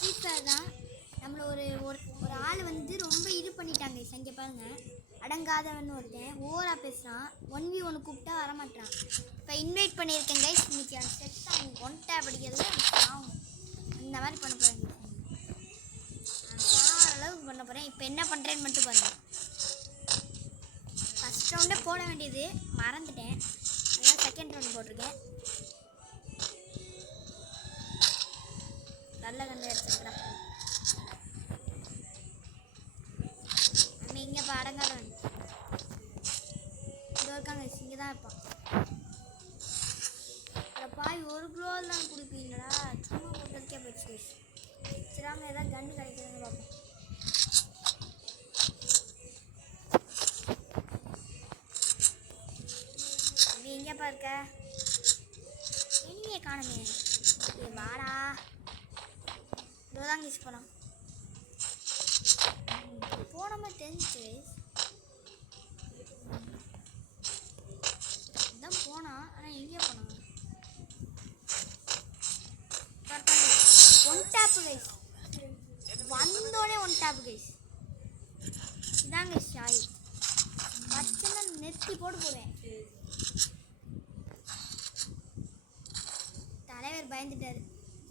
Free fire தான். நம்மளை ஒரு ஒரு ஆள் வந்து ரொம்ப இது பண்ணிட்டாங்க. இங்கே பாருங்க, அடங்காதவன் ஒருத்தன் ஓவராக பேசுகிறான். 1v1 கூப்பிட்டா வரமாட்டான். இப்போ இன்வைட் பண்ணியிருக்கேன் கைஸ். இன்னைக்கு அந்த செட் அவன் 1 டேப் அடிக்கிறது ஆகும். அந்த மாதிரி பண்ண போகிறேன். நான் அளவுக்கு பண்ண போகிறேன். இப்போ என்ன பண்ணுறேன்னு மட்டும் பாருங்கள். ஃபஸ்ட் ரவுண்டே போட வேண்டியது மறந்துட்டேன், அதனால் செகண்ட் ரவுண்ட் போட்டிருக்கேன். நல்ல கண்டு எடுத்துக்கிறேன். நம்ம இங்கே இப்போ அடங்காதவன் இது இருக்காங்க. இங்கே தான் இருப்பான். பாய் ஒரு க்ளோவில் தான் கொடுப்பீங்களா? சும்மா போட்டதுக்கே போயிடுச்சு. சிறாங்க ஏதாவது கன்று கிடைக்குதுன்னு பார்ப்போம். நீ எங்கேப்பா இருக்க? எனிமையை காணுமே. வாடா, இதோதான் கிஸ் போகலாம். போனோமா தெரிஞ்சு இதான் போனான். ஆனால் எங்கேயே போனான்? 1 டேப் கைஸ். வந்தோடனே 1 டேப் கைஸ். இதாங்க ஷாய் பச்சனை நெத்தி போட்டு போவேன். தலைவர் பயந்துட்டாரு.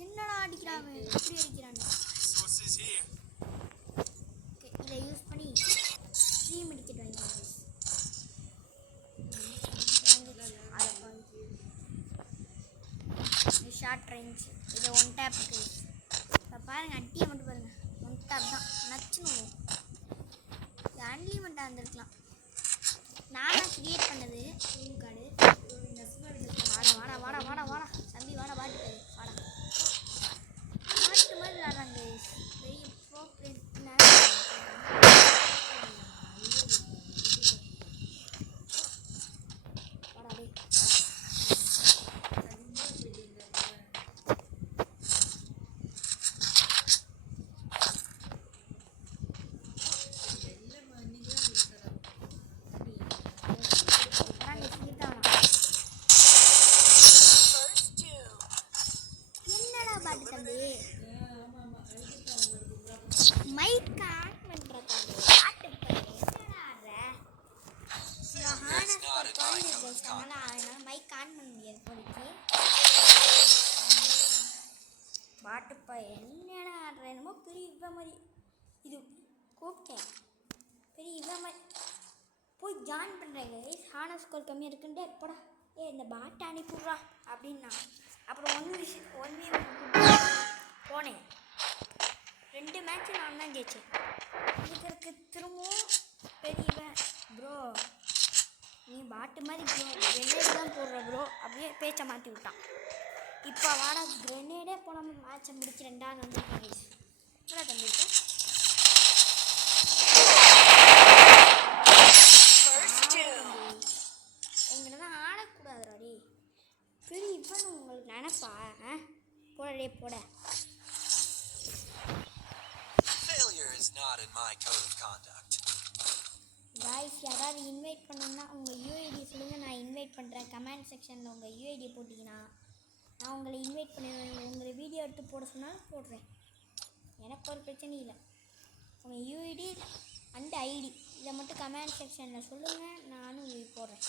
என்னடா அடிக்கிறாங்க, எப்படி அடிக்கிறான்னு. ஓகே, இதை யூஸ் பண்ணி ஃப்ரீ மெடிக்கெட் வாங்கிக்கலாம். ஷார்ட் ரேஞ்ச் இது 1 டேப் கைஸ். இப்போ பாருங்கள், அட்டியை மட்டும் பாருங்கள். 1 டேப் தான் நச்சுன்னு. இது அன்லிமிட்டாக இருந்திருக்கலாம். நானாக க்ரியேட் பண்ணது ரூம் கார்டு. வாடா வாடா வாடா வாடா வாடா தம்பி, வாடா பாட்டு பேர் வாடா. மாட்டு மாதிரி விளாட்றாங்க கைஸ். பெரிய ப்ரோ பிளேயர். வாடா டே. மைக் ஆன் பண்றதா பாட்டு மைக் ஆன் பண்ண முடியாது போலிக்கு. பாட்டுப்பா என்னடா ஆடுற? என்னமோ பெரிய இவ மாதிரி இது கூப்பிட்டேன். பெரிய இவ மாதிரி போய் ஜாயின் பண்ணுறேன் கைஸ். ஹானர் ஸ்கோர் கம்மியாக இருக்குன்ட்டு எப்படா இந்த பாட்டை அனுப்பிடுறா அப்படின்னா அப்புறம் 1v1 போனேன். 2 மேட்ச்சு நான் தான் ஜெயிச்சேன். இதுக்கு திரும்பவும் பெரியவன் ப்ரோ நீ பாட்டு மாதிரி ப்ரோ கிரெனேட் தான் போடுற ப்ரோ அப்படியே பேச்சை மாற்றி விட்டான். இப்போ வாடா கிரெனேடே போன மேட்சை முடிச்சு 2ஆவது வந்து என்ன தம்பிருக்கு எங்களை தான் ஆடக்கூடாதுடாடி. பெரிய இவன் உங்களுக்கு நினைப்பா போடே போட. गाइस யாராவது இன்வைட் பண்ணனும்னா உங்க யுஐடி சொல்லுங்க, நான் இன்வைட் பண்றேன். கமெண்ட் செக்ஷன்ல உங்க யுஐடி போட்டீங்கன்னா நான் உங்களை இன்வைட் பண்ணுவேன். உங்களை வீடியோ எடுத்து போட சொன்னாலும் போடுறேன், எனக்கு ஒரு பிரச்சனையும் இல்லை. உங்க யுஐடி அண்ட் ஐடி இதை மட்டும் கமெண்ட் செக்ஷன்ல சொல்லுங்க, நானும் உங்களுக்கு போடுறேன்.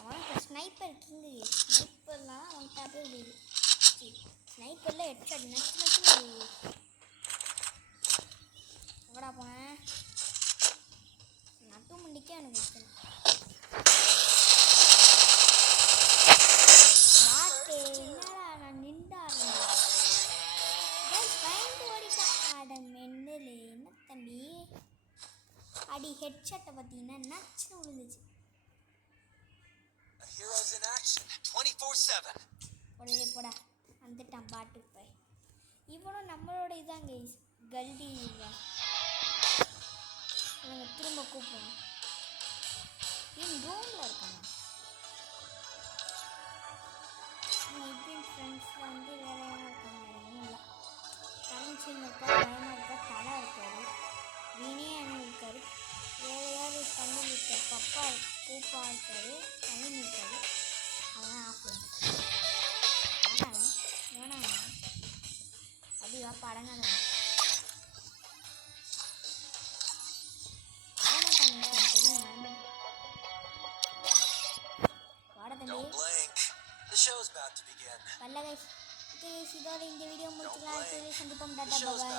அவன் ஸ்னைப்பர் கிங்கு. ஸ்னைப்பர்லாம் ஒன் டாப்பே விடுது. ஸ்னைப்பரில் ஹெட்ஷாட் நச்சு நச்சு எங்கடா போனேன்? நட்டு மண்டிக்கே எனக்கு பிரச்சனை. பாட்டு என்னடா நான் நின்றாருங்க பயந்து ஓடிட்டேன். அட மென்னலு என்ன தம்பி அடி ஹெட்ஷாட்டை பார்த்தீங்கன்னா நச்சுன்னு விழுந்துச்சு. உடனே போடா வந்துட்டான் பாட்டுக்கு போய். இவனும் நம்மளோட இதாங்க கல்டி இல்லை. இவங்க திரும்ப கூப்பிடணும். இவன் ரூமில் இருக்காங்க. இப்படின்னு ஃப்ரெண்ட்ஸில் வந்து வேற யாரும் இருக்காங்க. ஒன்றும் இல்லை. கரன்சின்னு இருக்கா, பயமாக இருக்கா, தலை இருக்காரு, வீணே அண்ணன் இருக்காரு, வேறு யார் தண்ணி இருக்காரு, பப்பா பூப்பா இருக்காரு, தண்ணி இருக்காரு. அதெல்லாம் ஆஃப் அப்போ அடங்காத Don't blink. The show's about to begin. பல்ல கைஸ் இதோட இந்த வீடியோ முடிச்சுக்கலாம். சந்திப்போம். Tata The show's bye.